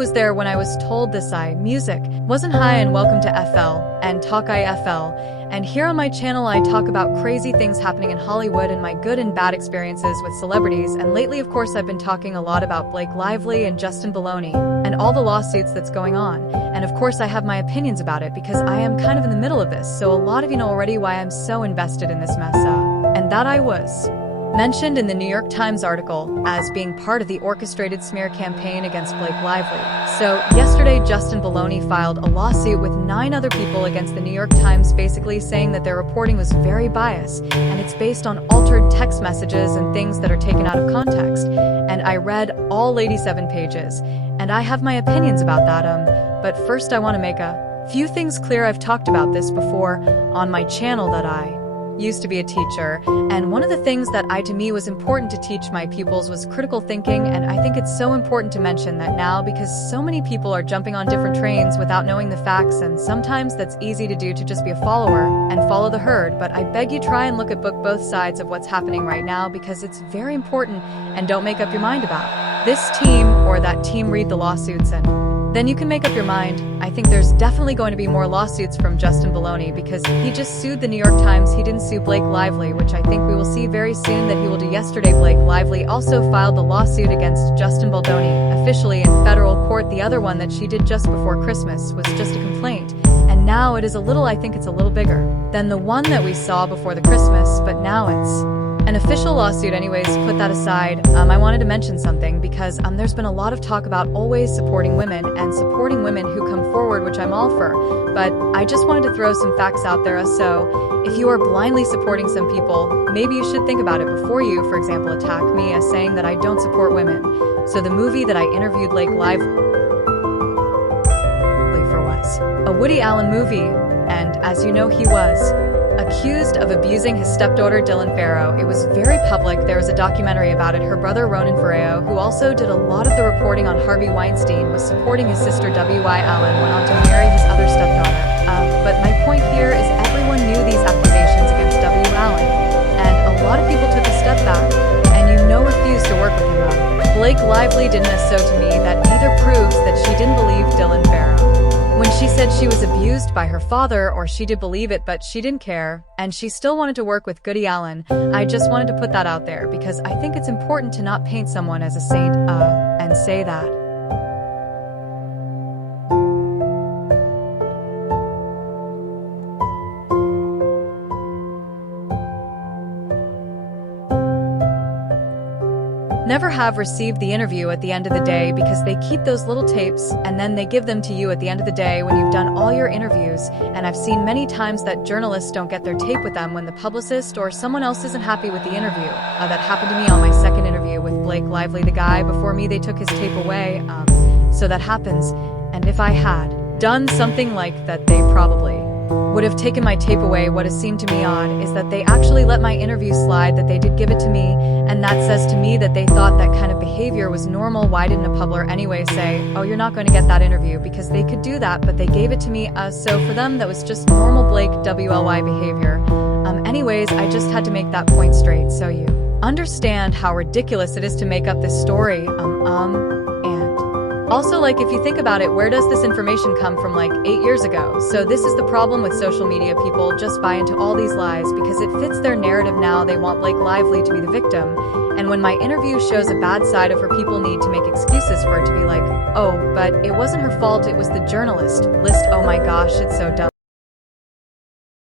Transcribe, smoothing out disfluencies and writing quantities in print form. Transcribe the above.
was there when I was told this. Music wasn't high and welcome to FL and Talk IFL. And here on my channel I talk about crazy things happening in Hollywood and my good and bad experiences with celebrities. And lately, of course, I've been talking a lot about Blake Lively and Justin Baldoni and all the lawsuits that's going on. And of course I have my opinions about it because I am kind of in the middle of this, so a lot of you know already why I'm so invested in this mess. And that I was mentioned in the New York Times article as being part of the orchestrated smear campaign against Blake Lively. So yesterday, Justin Baldoni filed a lawsuit with 9 other people against the New York Times, basically saying that their reporting was very biased and it's based on altered text messages and things that are taken out of context. And I read all 87 pages and I have my opinions about that. But first I want to make a few things clear. I've talked about this before on my channel that I used to be a teacher, and one of the things that to me was important to teach my pupils was critical thinking. And I think it's so important to mention that now because so many people are jumping on different trains without knowing the facts, and sometimes that's easy to do, to just be a follower and follow the herd. But I beg you, try and look at both sides of what's happening right now, because it's very important, and don't make up your mind about this team or that team. Read the lawsuits and then you can make up your mind. I think there's definitely going to be more lawsuits from Justin Baldoni because he just sued the New York Times. He didn't sue Blake Lively, which I think we will see very soon that he will do. Yesterday, Blake Lively also filed the lawsuit against Justin Baldoni officially in federal court. The other one that she did just before Christmas was just a complaint. And now it is I think it's a little bigger than the one that we saw before the Christmas, but now it's an official lawsuit. Anyways, put that aside, I wanted to mention something because there's been a lot of talk about always supporting women and supporting women who come forward, which I'm all for, but I just wanted to throw some facts out there. So if you are blindly supporting some people, maybe you should think about it before you, for example, attack me as saying that I don't support women. So the movie that I interviewed Blake Lively for was a Woody Allen movie, and as you know, he was accused of abusing his stepdaughter Dylan Farrow. It was very public. There was a documentary about it. Her brother Ronan Farrow, who also did a lot of the reporting on Harvey Weinstein, was supporting his sister W.Y. Allen, went on to marry his other stepdaughter. But my point here is everyone knew these accusations against W. Allen, and a lot of people took a step back and refused to work with him. Blake Lively did so to me that either proves that she didn't believe Dylan Farrow when she said she was abused by her father, or she did believe it but she didn't care, and she still wanted to work with Goody Allen. I just wanted to put that out there because I think it's important to not paint someone as a saint, and say that. Never have received the interview at the end of the day, because they keep those little tapes and then they give them to you at the end of the day when you've done all your interviews. And I've seen many times that journalists don't get their tape with them when the publicist or someone else isn't happy with the interview. That happened to me on my second interview with Blake Lively. The guy before me, they took his tape away. So that happens. And if I had done something like that, they probably would have taken my tape away. What has seemed to me odd is that they actually let my interview slide, that they did give it to me, and that says to me that they thought that kind of behavior was normal. Why didn't a publisher anyway say, oh, you're not going to get that interview? Because they could do that, but they gave it to me, so for them that was just normal Blake WLY behavior. Anyways, I just had to make that point straight so you understand how ridiculous it is to make up this story. And also, if you think about it, where does this information come from 8 years ago? So this is the problem with social media. People just buy into all these lies because it fits their narrative now. They want Blake Lively to be the victim. And when my interview shows a bad side of her, people need to make excuses for it to be oh, but it wasn't her fault, it was the journalist. Oh my gosh, it's so dumb.